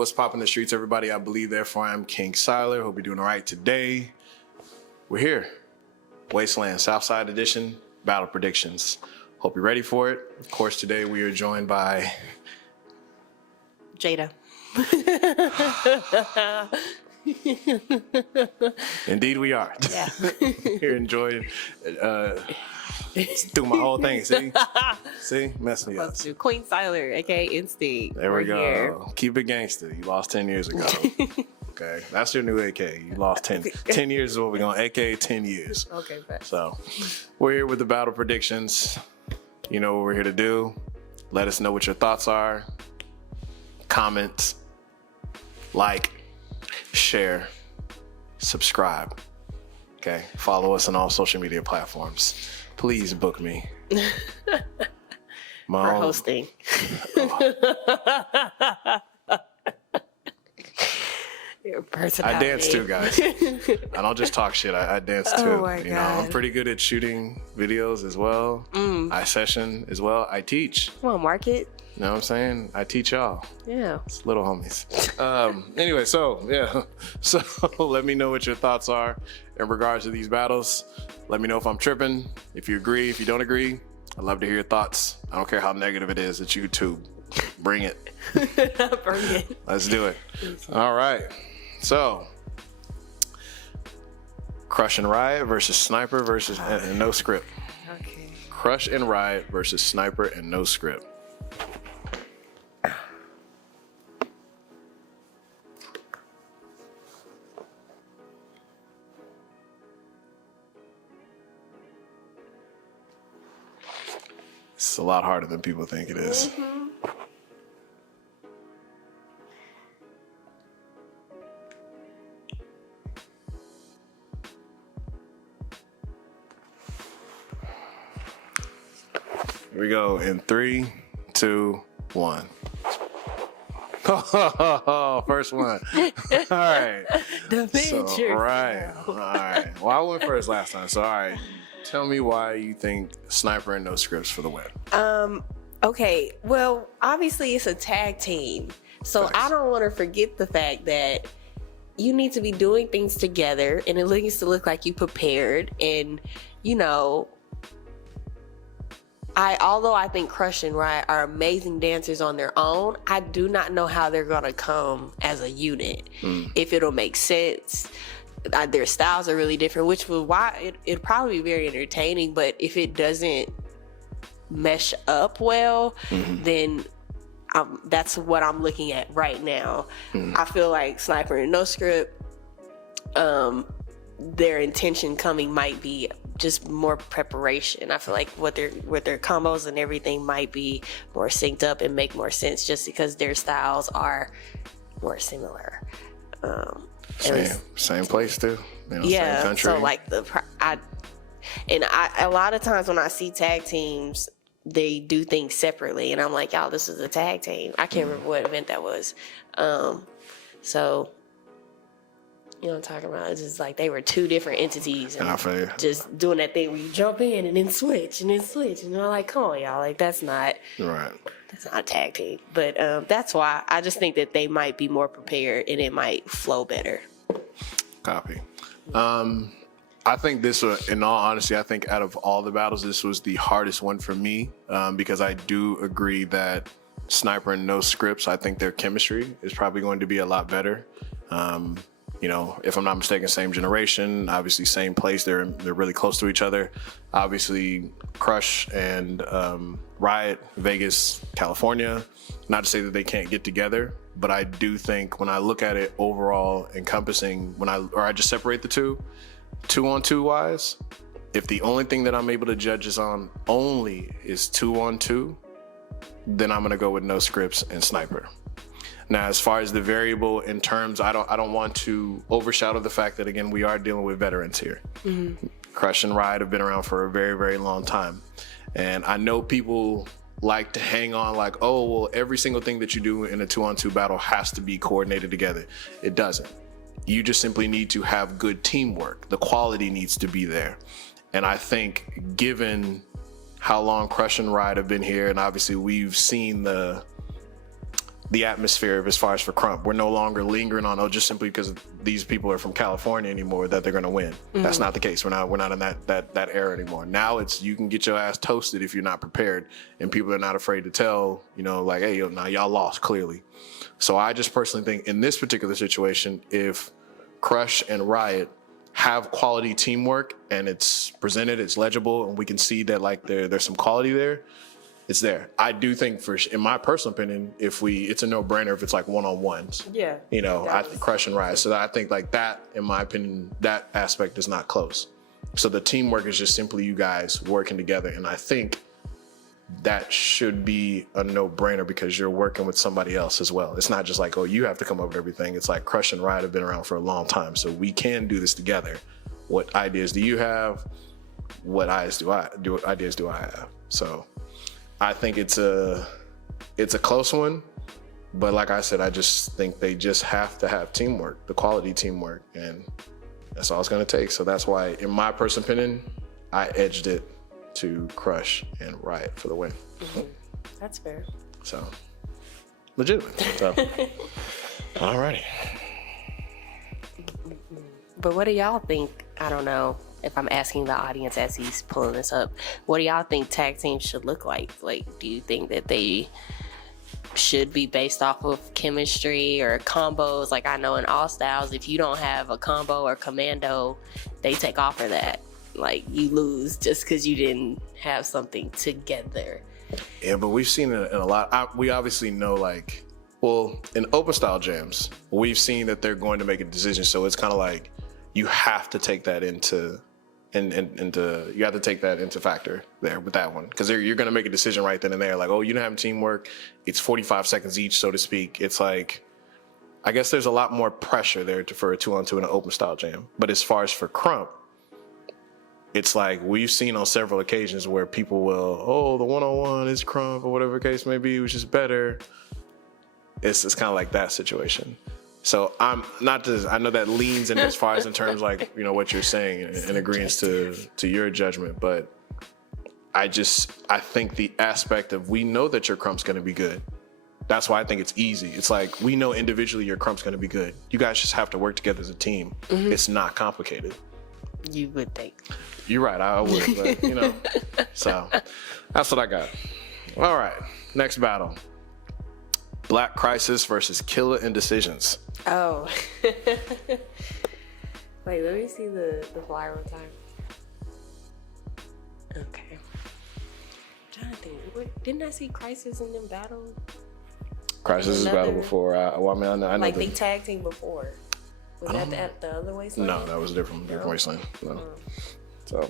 What's poppin' in the streets, everybody? I believe, therefore I'm King Sylar. Hope you're doing all right today. We're here. Wasteland Southside Edition Battle Predictions. Hope you're ready for it. Of course, today we are joined by... Jada. Indeed we are. Yeah. Here enjoying through my whole thing. See? Mess me up. KingSylar, aka Instinct. There we go. Here. Keep it gangster. You lost 10 years ago. Okay. That's your new AK. You lost 10. 10 years is what we're going to AK 10 years. Okay, fast. So we're here with the battle predictions. You know what we're here to do. Let us know what your thoughts are. Comment, like, share, subscribe. Okay. Follow us on all social media platforms. Please book me. For hosting. Your personality. I dance too, guys. I don't just talk shit. I dance too. Oh my you know, God. I'm pretty good at shooting videos as well. I session as well. I teach. Come on, market. You know what I'm saying? I teach y'all. Yeah. It's little homies. Anyway, so yeah. So let me know what your thoughts are in regards to these battles. Let me know if I'm tripping. If you agree, if you don't agree, I'd love to hear your thoughts. I don't care how negative it is. It's YouTube. Bring it. Bring it. Let's do it. All right. So, Crush and Riot versus Sniper versus and no script. Okay. Crush and Riot versus Sniper and no script. It's a lot harder than people think it is. Here we go in 3, 2, 1. First one. All right. The all right. Well, I went first last time. So, all right. Tell me why you think Sniper and no scripts for the win. Okay. Well, obviously it's a tag team. So Thanks. I don't want to forget the fact that you need to be doing things together and it needs to look like you prepared. And, you know, although I think Crush and Riot are amazing dancers on their own, I do not know how they're going to come as a unit. If it'll make sense. Their styles are really different, which was why it'd probably be very entertaining. But if it doesn't mesh up well, then that's what I'm looking at right now. I feel like Sniper and no script, their intention coming might be just more preparation. I feel like with their combos and everything might be more synced up and make more sense just because their styles are more similar. Same place too. You know, Yeah, same country. so like a lot of times when I see tag teams, they do things separately, and I'm like, y'all, this is a tag team. I can't remember what event that was. So you know what I'm talking about? It's just like they were two different entities and I feel you. just doing that thing where you jump in and then switch and then switch, and I'm like, come on, y'all, like that's not a tag team. But that's why I just think that they might be more prepared and it might flow better. Copy. I think this was, in all honesty, I think out of all the battles, this was the hardest one for me because I do agree that Sniper and no scripts, I think their chemistry is probably going to be a lot better. You know, if I'm not mistaken, same generation, obviously same place. They're really close to each other. Obviously, Crush and Riot, Vegas, California. Not to say that they can't get together, but I do think when I look at it overall, encompassing I just separate the two on two wise. If the only thing that I'm able to judge is on only is 2-on-2, then I'm gonna go with no scripts and Sniper. Now, as far as the variable in terms, I don't want to overshadow the fact that, again, we are dealing with veterans here. Crush and Riot have been around for a very, very long time. And I know people like to hang on like, oh, well, every single thing that you do in a 2-on-2 battle has to be coordinated together. It doesn't. You just simply need to have good teamwork. The quality needs to be there. And I think given how long Crush and Riot have been here, and obviously we've seen the the atmosphere as far as for Crump. We're no longer lingering on, just simply because these people are from California anymore that they're going to win. That's not the case. We're not in that era anymore. Now it's, you can get your ass toasted if you're not prepared, and people are not afraid to tell, like, hey, now y'all lost clearly. So I just personally think in this particular situation, if Crush and Riot have quality teamwork and it's presented, it's legible, and we can see that like there's some quality there, it's there. I do think, in my personal opinion, it's a no-brainer if it's like one-on-ones. Yeah. I think Crush and Riot. So I think like that, in my opinion, that aspect is not close. So the teamwork is just simply you guys working together, and I think that should be a no-brainer because you're working with somebody else as well. It's not just like, oh, you have to come up with everything. It's like Crush and Riot have been around for a long time, so we can do this together. What ideas do you have? What ideas do I have? So I think it's a close one, but like I said, I just think they just have to have teamwork, the quality teamwork, and that's all it's gonna take. So that's why, in my personal opinion, I edged it to Crush and Riot for the win. That's fair. So, legitimate. So, alrighty. But what do y'all think? I don't know if I'm asking the audience as he's pulling this up. What do y'all think tag teams should look like? Like, do you think that they should be based off of chemistry or combos? Like, I know in All Styles, if you don't have a combo or commando, they take off for that. Like, you lose just because you didn't have something together. Yeah, but we've seen it in a lot. We obviously know, like, well, in open style jams, we've seen that they're going to make a decision. So it's kind of like you have to take that into factor there with that one, because you're going to make a decision right then and there. Like, oh, you don't have teamwork. It's 45 seconds each, so to speak. It's like, I guess there's a lot more pressure there for a 2-on-2 in an open style jam. But as far as for Crump, it's like we've seen on several occasions where people will, oh, the 1-on-1 is Crump or whatever the case may be, which is better. It's kind of like that situation. So I know that leans in as far as in terms like, what you're saying in agreement to your judgment, but I think the aspect of, we know that your Crump's going to be good. That's why I think it's easy. It's like, we know individually your Crump's going to be good. You guys just have to work together as a team. It's not complicated. You would think. You're right, I would, but so that's what I got. All right, next battle. Black Crisis versus Killer Indecisions. Oh. Wait, let me see the flyer one time. Okay. I'm trying to think. Didn't I see Crisis in them battle? Crisis is battle before. I know like they tag team before. Was that at the other Wasteland? No, that was a different Wasteland. No. So.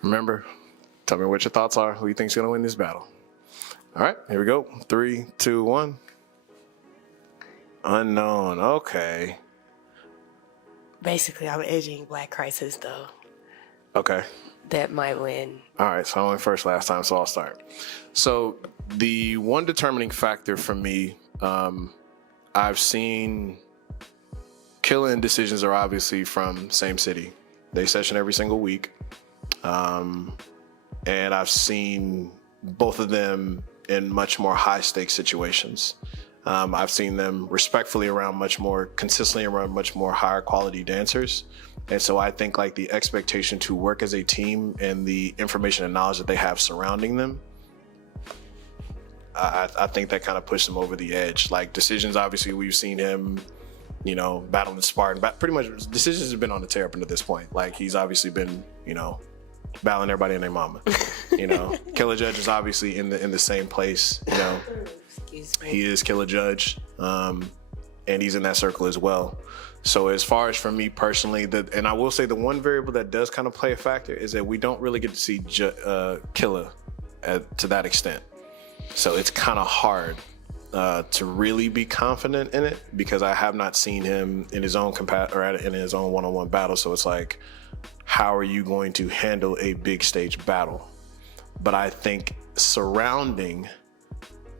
Remember, tell me what your thoughts are. Who you think's gonna win this battle? All right, here we go. 3, 2, 1. Unknown. Okay. Basically, I'm edging Black Crisis though. Okay. That might win. All right, so I went first last time, so I'll start. So the one determining factor for me, I've seen Killer Indecisions are obviously from same city. They session every single week. And I've seen both of them in much more high stakes situations. I've seen them respectfully consistently around much more higher quality dancers. And so I think like the expectation to work as a team and the information and knowledge that they have surrounding them, I think that kind of pushed them over the edge. Like Decisions, obviously we've seen him, battling Spartan, but pretty much Decisions have been on the tear up into this point. Like he's obviously been, battling everybody and their mama. Killer Judge is obviously in the same place. He is Killer Judge, and he's in that circle as well. So as far as for me personally, and I will say the one variable that does kind of play a factor is that we don't really get to see Killer to that extent. So it's kind of hard to really be confident in it because I have not seen him in his own in his own one-on-one battle. So it's like, how are you going to handle a big stage battle? But I think surrounding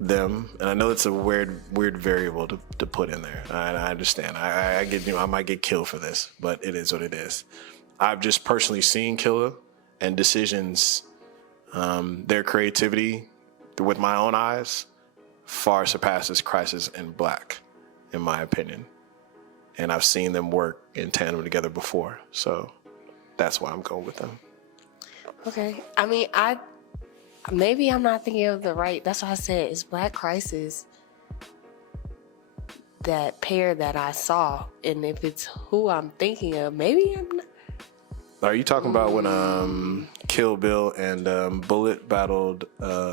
them, and I know it's a weird variable to put in there. I understand. I get, I might get killed for this, but it is what it is. I've just personally seen Killer and Decisions, their creativity with my own eyes far surpasses Crisis and Black, in my opinion. And I've seen them work in tandem together before, so that's why I'm going with them. Okay. I mean, maybe I'm not thinking of the right. That's why I said it's Black Crisis, that pair that I saw, and if it's who I'm thinking of, maybe I'm not. Are you talking about when Kill Bill and Bullet battled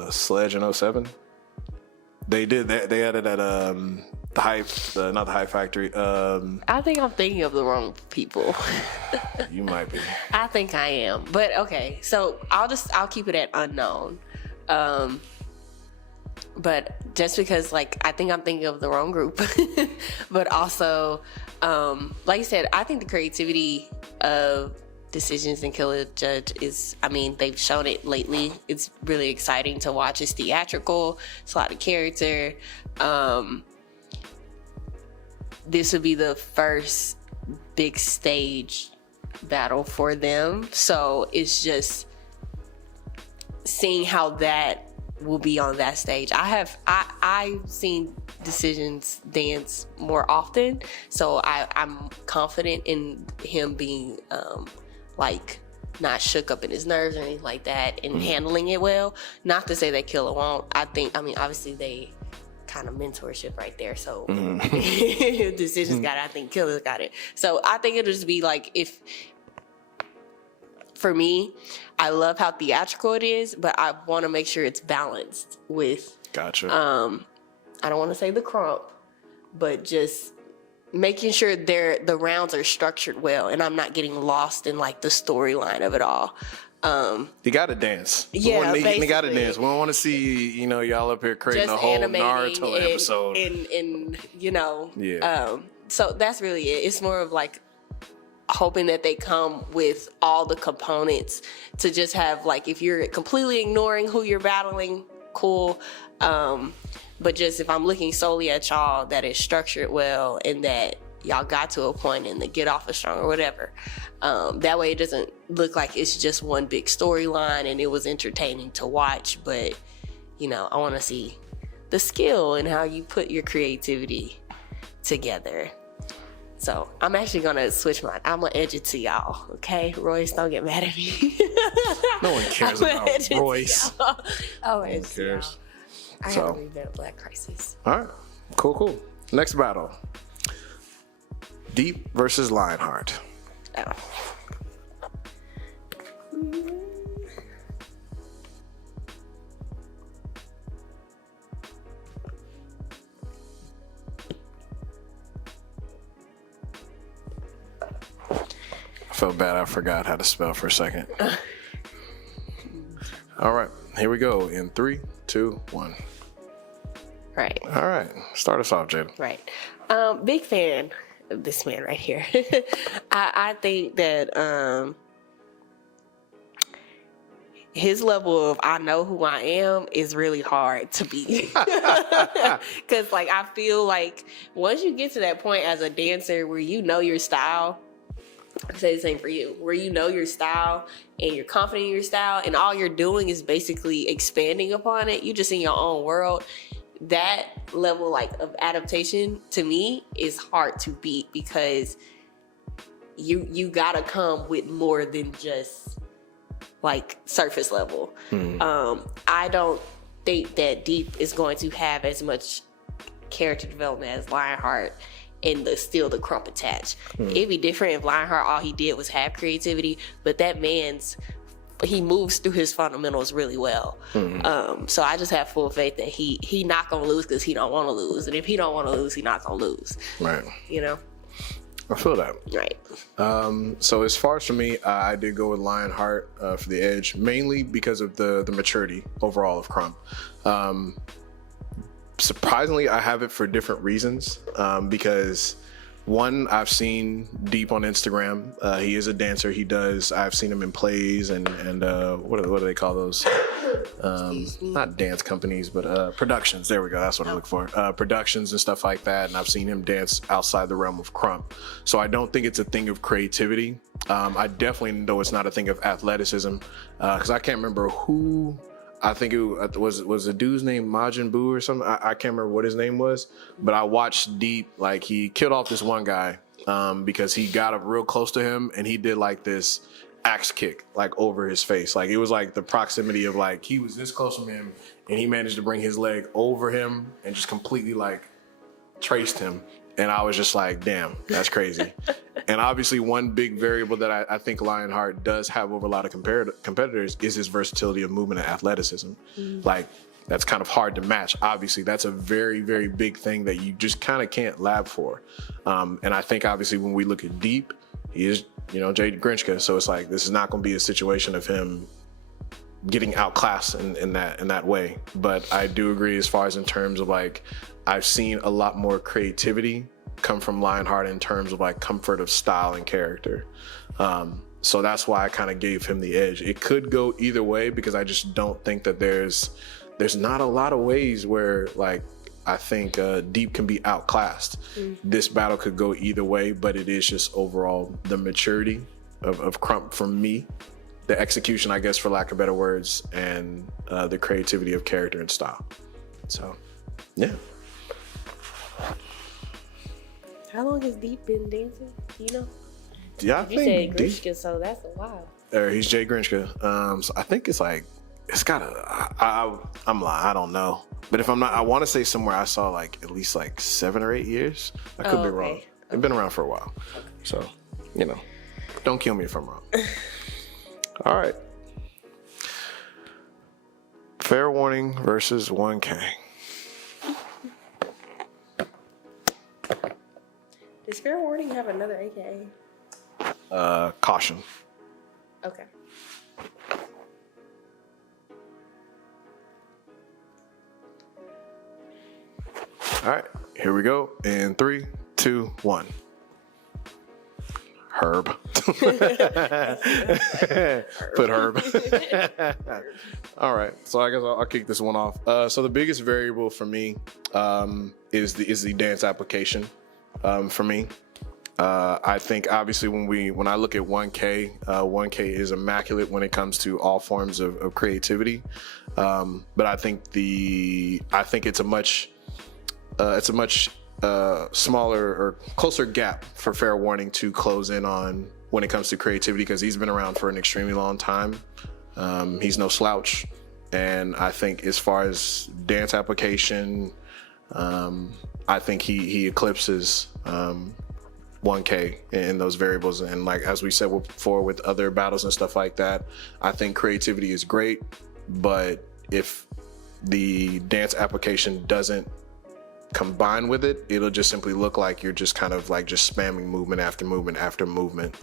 Sledge in 07? They did that. They had it at the Hype, not the Hype Factory. I think I'm thinking of the wrong people. You might be. I think I am, but okay. So I'll keep it at unknown. But just because, like, I think I'm thinking of the wrong group, but also, like I said, I think the creativity of Decisions and Killer Judge is, I mean, they've shown it lately. It's really exciting to watch. It's theatrical. It's a lot of character. This would be the first big stage battle for them. So it's just seeing how that will be on that stage. I've seen Decisions dance more often, so I'm confident in him being like not shook up in his nerves or anything like that, and handling it well. Not to say that Killer won't. I mean, obviously they kind of mentorship right there. So Decisions got it. I think Killer's got it. So I think it'll just be like, if for me, I love how theatrical it is, but I want to make sure it's balanced with. Gotcha. I don't want to say the crump, but just making sure the rounds are structured well, and I'm not getting lost in like the storyline of it all. You gotta dance. Yeah, you gotta dance. We don't want to see, y'all up here creating a whole Naruto episode. And Yeah. So that's really it. It's more of like hoping that they come with all the components to just have, like, if you're completely ignoring who you're battling, cool. But just if I'm looking solely at y'all, that it's structured well and that y'all got to a point in the get off is strong or whatever. That way it doesn't look like it's just one big storyline and it was entertaining to watch, but I want to see the skill and how you put your creativity together. So I'm actually gonna switch mine. I'm gonna edge it to y'all, okay? Royce, don't get mad at me. No one cares about Royce. Oh, no one cares. I gotta revamp Black Crisis. All right, cool. Next battle: Deep versus Lionheart. Oh. I felt bad. I forgot how to spell for a second. All right, here we go in 3, 2, 1. Right. All right, start us off, Jada. Right. Big fan of this man right here. I think that his level of I know who I am is really hard to beat. Because, like, I feel like once you get to that point as a dancer where you know your style, I say the same for you, where you know your style and you're confident in your style and all you're doing is basically expanding upon it, you just in your own world, that level, like, of adaptation to me is hard to beat, because you gotta come with more than just like surface level. I don't think that Deep is going to have as much character development as Lionheart and still the crump attached. It'd be different if Lionheart all he did was have creativity, but that he moves through his fundamentals really well. So I just have full faith that he not gonna lose because he don't want to lose, and if he don't want to lose, he not gonna lose. Right. I feel that. Right. So as far as for me, I did go with Lionheart for the edge, mainly because of the maturity overall of Crump. surprisingly, I have it for different reasons. Because one, I've seen Deep on Instagram. He is a dancer. I've seen him in plays and what do they call those? Not dance companies, but productions. There we go. That's what I look for. Productions and stuff like that. And I've seen him dance outside the realm of crump. So I don't think it's a thing of creativity. I definitely know it's not a thing of athleticism, because I can't remember who. I think it was a dude's name Majin Buu or something. I can't remember what his name was, but I watched Deep, like he killed off this one guy because he got up real close to him and he did like this axe kick like over his face. Like it was like the proximity of like he was this close from him and he managed to bring his leg over him and just completely like traced him. And I was just like, damn, that's crazy. And obviously one big variable that I think Lionheart does have over a lot of competitors is his versatility of movement and athleticism. Like that's kind of hard to match. Obviously that's a very, very big thing that you just kind of can't lab for. And I think obviously when we look at Deep, he is, Jay Grinchka. So it's like, this is not going to be a situation of him getting outclassed in that way. But I do agree as far as in terms of like, I've seen a lot more creativity come from Lionheart in terms of like comfort of style and character. So that's why I kind of gave him the edge. It could go either way because I just don't think that there's not a lot of ways where like I think Deep can be outclassed. This battle could go either way, but it is just overall the maturity of Crump from me, the execution, I guess, for lack of better words, and the creativity of character and style. So, yeah. How long has Deep been dancing? Do you know? Yeah, I you think said Grinchka, so that's a while. He's Jay Grinchka. So I think it's like, it's gotta, I'm lying, I don't know. But if I'm not, I want to say somewhere I saw like at least like 7 or 8 years. I could be wrong. It's been around for a while. So, don't kill me if I'm wrong. All right. Fair Warning versus 1K. Does Fair Warning have another AKA? Caution. Okay. All right, here we go. In 3, 2, 1. Herb. Put Herb. All right, so I guess I'll kick this one off. So the biggest variable for me is the dance application. For me, I think obviously when I look at 1K, 1K is immaculate when it comes to all forms of creativity. But I think it's a much smaller or closer gap for Fair Warning to close in on when it comes to creativity, because he's been around for an extremely long time. He's no slouch. And I think as far as dance application, I think he eclipses 1K in those variables. And like, as we said before with other battles and stuff like that, I think creativity is great, but if the dance application doesn't combine with it, it'll just simply look like you're just kind of like just spamming movement after movement after movement.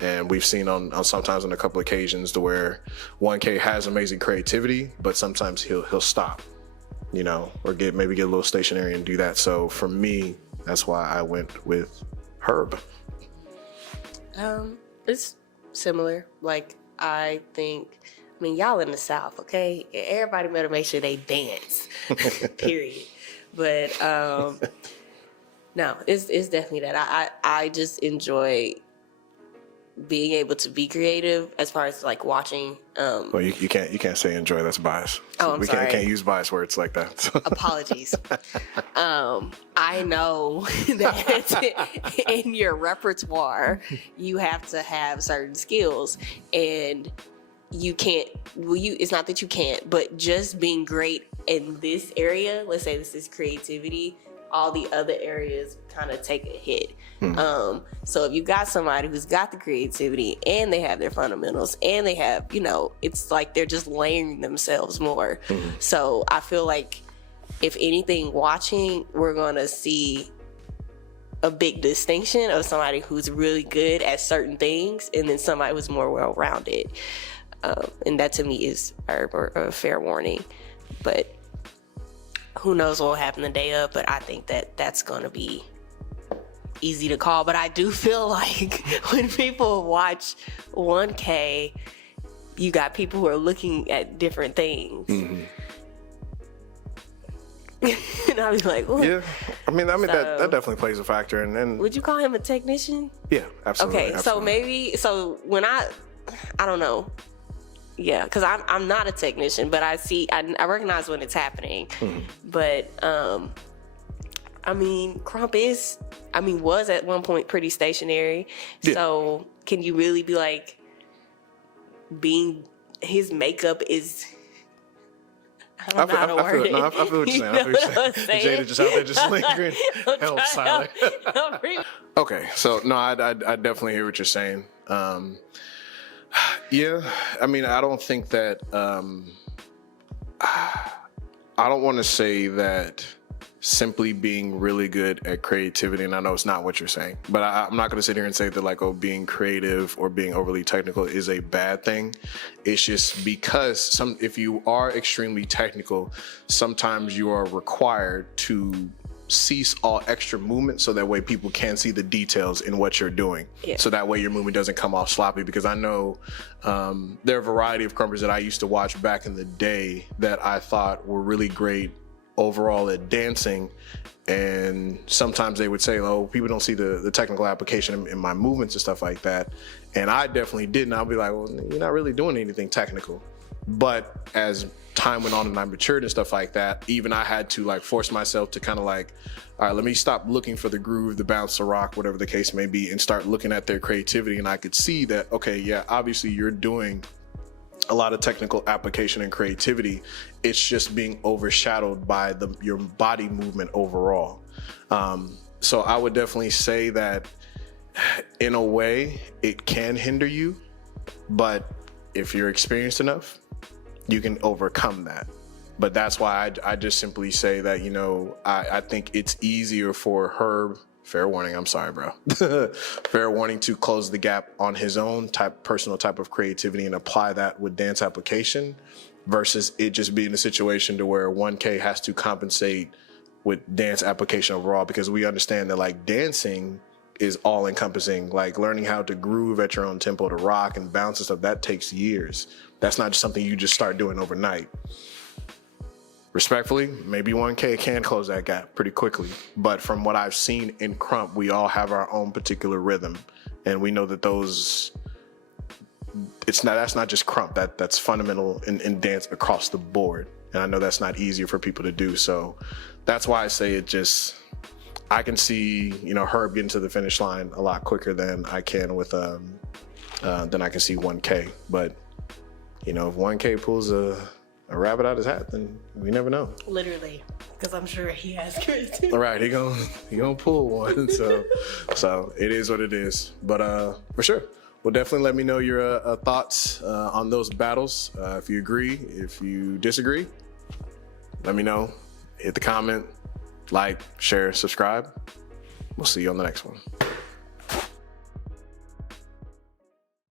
And we've seen on sometimes on a couple occasions to where 1K has amazing creativity, but sometimes he'll stop, or maybe get a little stationary and do that. So for me, that's why I went with Herb. It's similar. Like, I mean, y'all in the South, okay? Everybody better make sure they dance, period. But no, it's definitely that. I just enjoy being able to be creative as far as like watching. Well, you can't say enjoy. That's bias. Oh, I'm sorry. Can't use bias words like that. Apologies. I know that in your repertoire you have to have certain skills, and you can't. Well, it's not that you can't, but just being great in this area. Let's say this is creativity. All the other areas kind of take a hit. So if you got somebody who's got the creativity and they have their fundamentals and they have, it's like they're just layering themselves more. So I feel like if anything, watching, we're going to see a big distinction of somebody who's really good at certain things and then somebody who's more well-rounded. And that to me is a fair warning. But who knows what will happen the day of, but I think that that's going to be easy to call. But I do feel like when people watch 1K, you got people who are looking at different things. Mm-hmm. And I'll be like, what? Yeah, I mean that definitely plays a factor. And then, would you call him a technician? Yeah, absolutely. Okay, absolutely. so when I don't know. Yeah, because I'm not a technician, but I recognize when it's happening. Mm-hmm. But I mean, Crump was at one point pretty stationary. Yeah. So can you really be like, his makeup is? I don't know how to word it. No, I feel what you're saying. I feel what you're saying. Jada just out there just lingering. Held silent. Okay, so no, I definitely hear what you're saying. Yeah, I mean, I don't think that, I don't want to say that simply being really good at creativity, and I know it's not what you're saying, but I'm not going to sit here and say that like, oh, being creative or being overly technical is a bad thing. It's just because if you are extremely technical, sometimes you are required to cease all extra movement so that way people can see the details in what you're doing. Yeah. So that way your movement doesn't come off sloppy, because I know there are a variety of crumpers that I used to watch back in the day that I thought were really great overall at dancing, and sometimes they would say, oh, people don't see the technical application in my movements and stuff like that, and I definitely didn't. I'll be like, well, you're not really doing anything technical. But as time went on and I matured and stuff like that, even I had to like force myself to kind of like, all right, let me stop looking for the groove, the bounce, the rock, whatever the case may be, and start looking at their creativity. And I could see that, okay, yeah, obviously you're doing a lot of technical application and creativity. It's just being overshadowed by your body movement overall. So I would definitely say that in a way it can hinder you, but if you're experienced enough, you can overcome that. But that's why I just simply say that, you know, I think it's easier for Herb, fair warning, I'm sorry, bro. Fair warning, to close the gap on his own personal type of creativity and apply that with dance application, versus it just being a situation to where 1K has to compensate with dance application overall, because we understand that like dancing is all encompassing. Like learning how to groove at your own tempo, to rock and bounce and stuff, that takes years. That's not just something you just start doing overnight. Respectfully, maybe 1K can close that gap pretty quickly. But from what I've seen in Crump, we all have our own particular rhythm. And we know that that's not just Crump, that's fundamental in dance across the board. And I know that's not easier for people to do. So that's why I say I can see, you know, Herb getting to the finish line a lot quicker than I can with, than I can see 1K. But, you know, if 1K pulls a rabbit out his hat, then we never know. Literally, because I'm sure he has creativity. All right, he gonna pull one. So it is what it is. But for sure, well, definitely let me know your thoughts on those battles. If you agree, if you disagree, let me know. Hit the comment, like, share, subscribe. We'll see you on the next one.